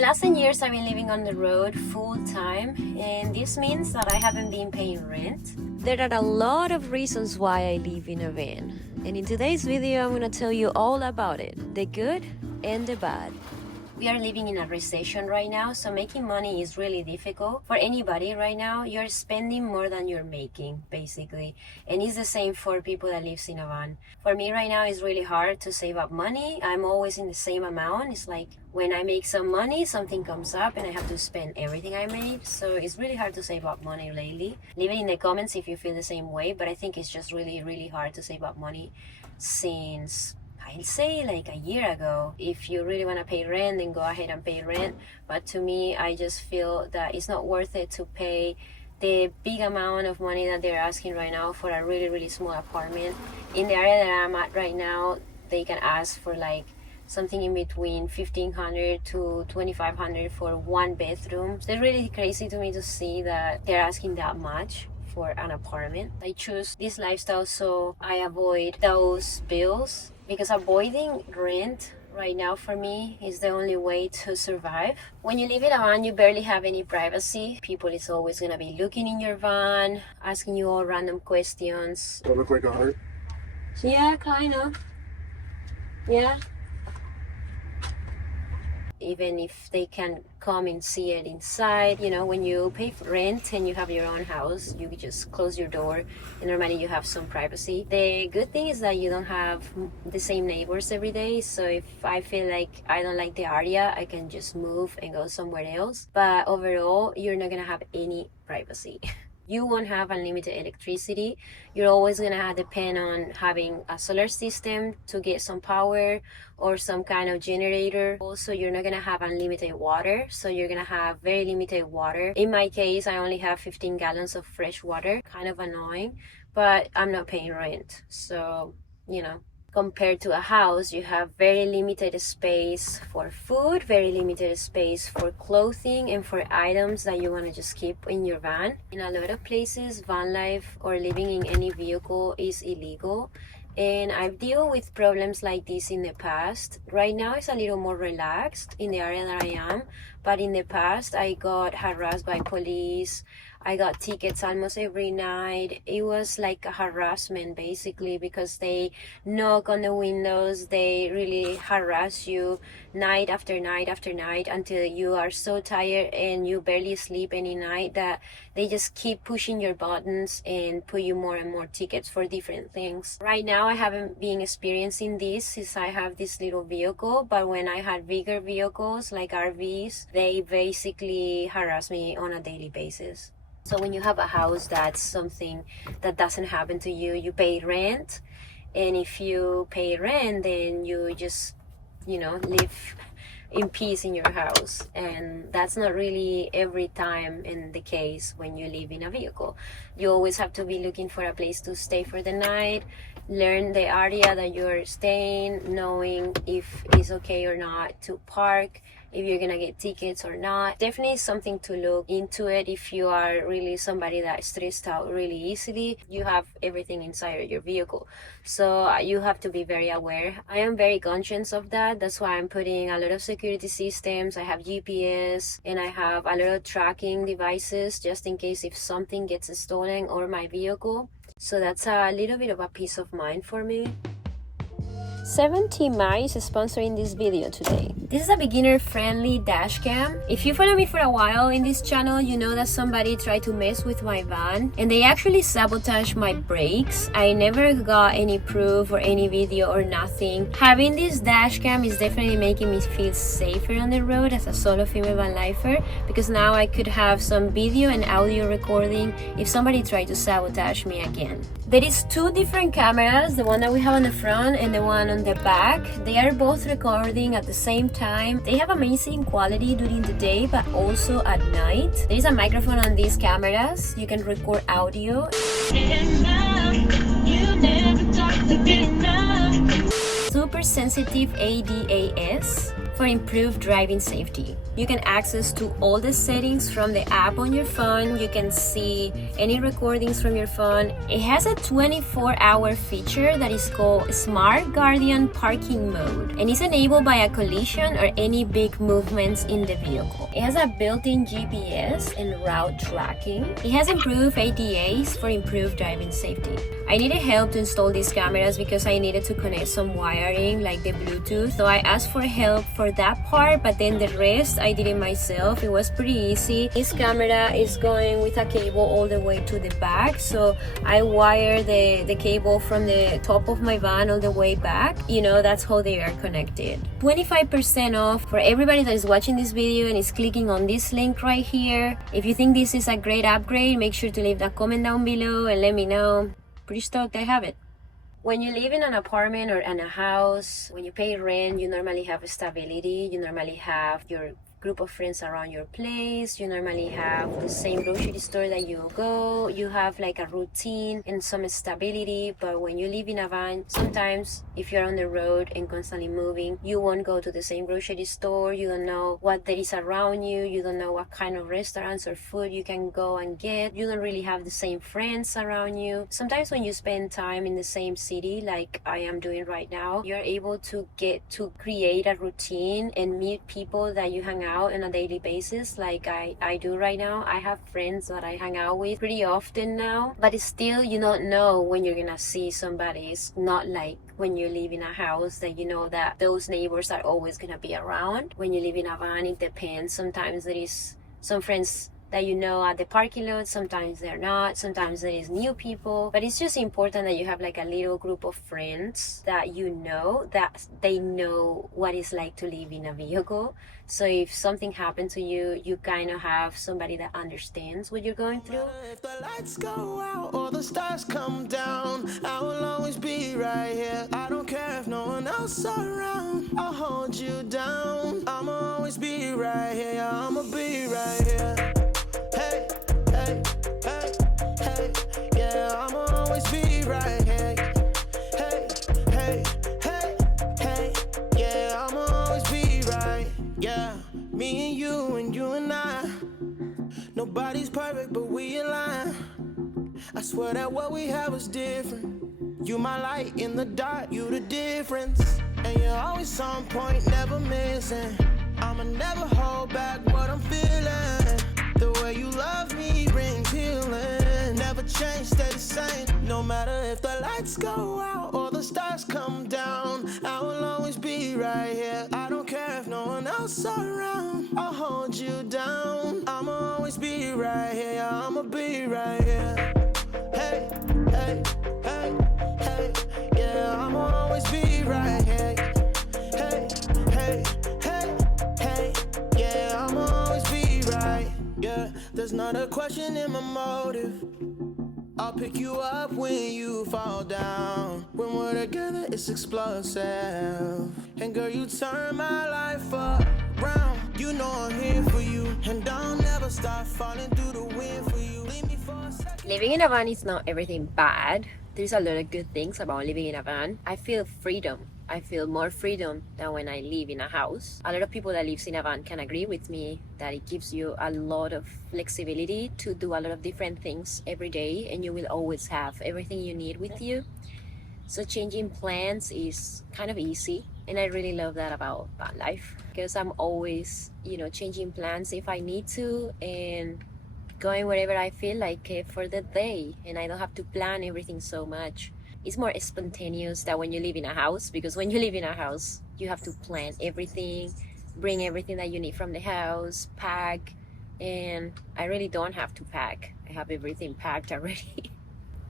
the last 10 years I've been living on the road full time, and this means that I haven't been paying rent. There are a lot of reasons why I live in a van, and in today's video I'm gonna tell you all about it, the good and the bad. We are living in a recession right now, so making money is really difficult for anybody right now. You're spending more than you're making, basically. And it's the same for people that lives in a van. For me right now, it's really hard to save up money. I'm always in the same amount. It's like when I make some money, something comes up and I have to spend everything I made. So it's really hard to save up money lately. Leave it in the comments if you feel the same way, but I think it's just really, really hard to save up money since I'll say like a year ago. If you really want to pay rent, then go ahead and pay rent. But to me, I just feel that it's not worth it to pay the big amount of money that they're asking right now for a really, really small apartment. In the area that I'm at right now, they can ask for like something in between $1,500 to $2,500 for one bedroom. So it's really crazy to me to see that they're asking that much for an apartment. I choose this lifestyle so I avoid those bills, because avoiding rent right now for me is the only way to survive. When you live in a van, you barely have any privacy. People is always gonna be looking in your van, asking you all random questions. Does it look like a heart? Yeah, kind of. Yeah. Even if they can come and see it inside, you know, when you pay for rent and you have your own house, you just close your door and normally you have some privacy. The good thing is that you don't have the same neighbors every day. So if I feel like I don't like the area, I can just move and go somewhere else. But overall, you're not gonna have any privacy. You won't have unlimited electricity. You're always gonna depend on having a solar system to get some power or some kind of generator. Also, you're not gonna have unlimited water, so you're gonna have very limited water. In my case, I only have 15 gallons of fresh water. Kind of annoying, but I'm not paying rent, so you know. Compared to a house, you have very limited space for food, very limited space for clothing and for items that you want to just keep in your van. In a lot of places, van life or living in any vehicle is illegal. And I've dealt with problems like this in the past. Right now it's a little more relaxed in the area that I am, but in the past I got harassed by police. I got tickets almost every night. It was like a harassment basically, because they knock on the windows, they really harass you night after night after night until you are so tired and you barely sleep any night that they just keep pushing your buttons and put you more and more tickets for different things. Right now I haven't been experiencing this since I have this little vehicle, but when I had bigger vehicles like RVs, they basically harass me on a daily basis. So when you have a house, that's something that doesn't happen to you. You pay rent, and if you pay rent, then you just, you know, live in peace in your house. And that's not really every time in the case when you live in a vehicle. You always have to be looking for a place to stay for the night, learn the area that you're staying, knowing if it's okay or not to park, if you're gonna get tickets or not. Definitely something to look into it if you are really somebody that's stressed out really easily. You have everything inside of your vehicle, so you have to be very aware. I am very conscious of that. That's why I'm putting a lot of security systems. I have GPS and I have a lot of tracking devices just in case if something gets stolen or my vehicle. So that's a little bit of a peace of mind for me. 70 Miles is sponsoring this video today. This is a beginner-friendly dash cam. If you follow me for a while in this channel, you know that somebody tried to mess with my van and they actually sabotaged my brakes. I never got any proof or any video or nothing. Having this dash cam is definitely making me feel safer on the road as a solo female van lifer, because now I could have some video and audio recording if somebody tried to sabotage me again. There is two different cameras, the one that we have on the front and the one on the back. They are both recording at the same time. They have amazing quality during the day but also at night. There is a microphone on these cameras. You can record audio. Super sensitive ADAS. for improved driving safety. You can access to all the settings from the app on your phone. You can see any recordings from your phone. It has a 24-hour feature that is called Smart Guardian Parking Mode, and it's enabled by a collision or any big movements in the vehicle. It has a built-in GPS and route tracking. It has improved ADAs for improved driving safety. I needed help to install these cameras because I needed to connect some wiring like the Bluetooth. So I asked for help for that part, but then the rest I did it myself. It was pretty easy. This camera is going with a cable all the way to the back. So I wired the cable from the top of my van all the way back. You know, that's how they are connected. 25% off for everybody that is watching this video and is clicking on this link right here. If you think this is a great upgrade, make sure to leave that comment down below and let me know. Pretty stoked I have it. When you live in an apartment or in a house, when you pay rent, you normally have stability. You normally have your group of friends around your place. You normally have the same grocery store that you go. You have like a routine and some stability. But when you live in a van, sometimes if you're on the road and constantly moving, you won't go to the same grocery store. You don't know what there is around you. You don't know what kind of restaurants or food you can go and get. You don't really have the same friends around you. Sometimes when you spend time in the same city like I am doing right now, you're able to get to create a routine and meet people that you hang out on a daily basis like I do right now. I have friends that I hang out with pretty often now, but it's still, you don't know when you're gonna see somebody. It's not like when you live in a house that you know that those neighbors are always gonna be around. When you live in a van, it depends. Sometimes there is some friends that you know at the parking lot, sometimes they're not, sometimes there is new people, but it's just important that you have like a little group of friends that you know, that they know what it's like to live in a vehicle. So if something happened to you, you kind of have somebody that understands what you're going through. If the lights go out or the stars come down, I will always be right here. I don't care if no one else around, I'll hold you down. I'ma always be right here, yeah, I'ma be right here. Hey, hey, hey, hey, yeah, I'ma always be right here. Hey, hey, hey, hey, yeah, I'ma always be right. Yeah, me and you and I. Nobody's perfect, but we align. I swear that what we have is different. You my light in the dark, you the difference. And you're always on point, never missing. I'ma never hold back what I'm feeling. The way you love me brings healing. Never change, stay the same. No matter if the lights go out or the stars come down, I will always be right here. I don't care if no one else around, I'll hold you down. I'ma always be right here, yeah, I'ma be right here. Hey, hey, hey, hey, yeah, I'ma always be right here. Hey, hey, hey, hey, yeah, I'ma always be right. Yeah, there's not a question in my motive. I'll pick you up when you fall down. When we're together, it's explosive. And girl, you turn my life around. You know I'm here for you, and I'll never stop falling through the wind for you. Leave me for a second. Living in a van is not everything bad. There's a lot of good things about living in a van. I feel freedom. I feel more freedom than when I live in a house. A lot of people that lives in a van can agree with me that it gives you a lot of flexibility to do a lot of different things every day, and you will always have everything you need with you. So changing plans is kind of easy, and I really love that about van life because I'm always, changing plans if I need to and going wherever I feel like for the day, and I don't have to plan everything so much. It's more spontaneous than when you live in a house, because when you live in a house, you have to plan everything, bring everything that you need from the house, pack, and I really don't have to pack. I have everything packed already.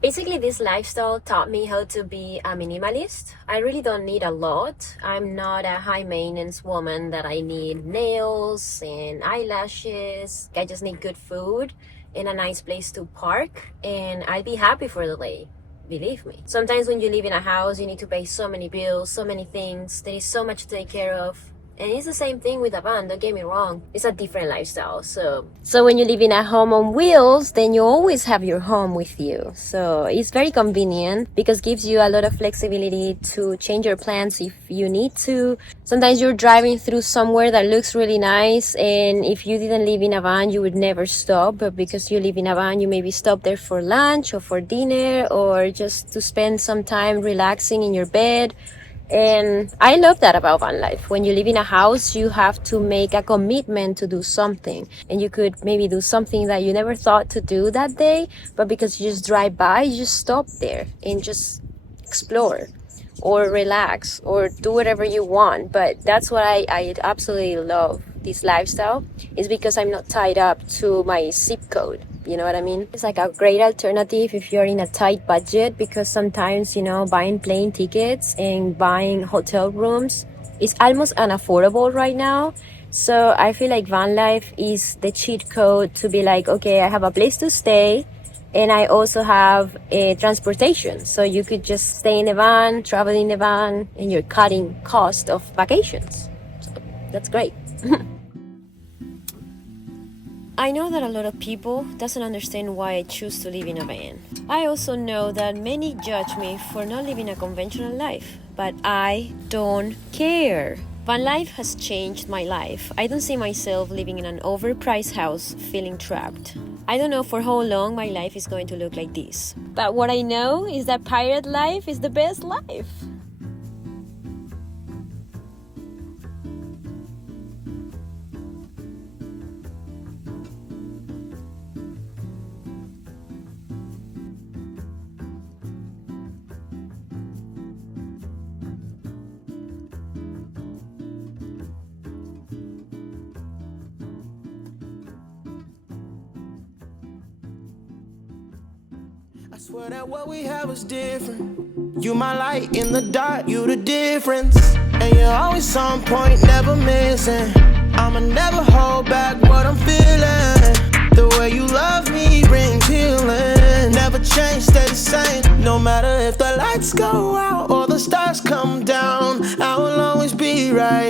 Basically, this lifestyle taught me how to be a minimalist. I really don't need a lot. I'm not a high maintenance woman that I need nails and eyelashes. I just need good food and a nice place to park, and I'll be happy for the day. Believe me. Sometimes when you live in a house, you need to pay so many bills, so many things. There is so much to take care of. And it's the same thing with a van, don't get me wrong. It's a different lifestyle. So when you live in a home on wheels, then you always have your home with you. So it's very convenient because it gives you a lot of flexibility to change your plans if you need to. Sometimes you're driving through somewhere that looks really nice, and if you didn't live in a van, you would never stop. But because you live in a van, you maybe stop there for lunch or for dinner or just to spend some time relaxing in your bed. And I love that about van life. When you live in a house, you have to make a commitment to do something. And you could maybe do something that you never thought to do that day, but because you just drive by, you just stop there and just explore or relax or do whatever you want. But that's what I absolutely love this lifestyle, is because I'm not tied up to my zip code. You know what I mean? It's like a great alternative if you're in a tight budget, because sometimes, buying plane tickets and buying hotel rooms is almost unaffordable right now. So I feel like van life is the cheat code to be like, okay, I have a place to stay and I also have a transportation. So you could just stay in the van, travel in the van, and you're cutting cost of vacations. So that's great. I know that a lot of people doesn't understand why I choose to live in a van. I also know that many judge me for not living a conventional life, but I don't care. Van life has changed my life. I don't see myself living in an overpriced house feeling trapped. I don't know for how long my life is going to look like this. But what I know is that pirate life is the best life. I swear that what we have is different. You my light in the dark, you the difference. And you're always on point, never missing. I'ma never hold back what I'm feeling. The way you love me brings healing. Never change, stay the same. No matter if the lights go out or the stars come down, I will always be right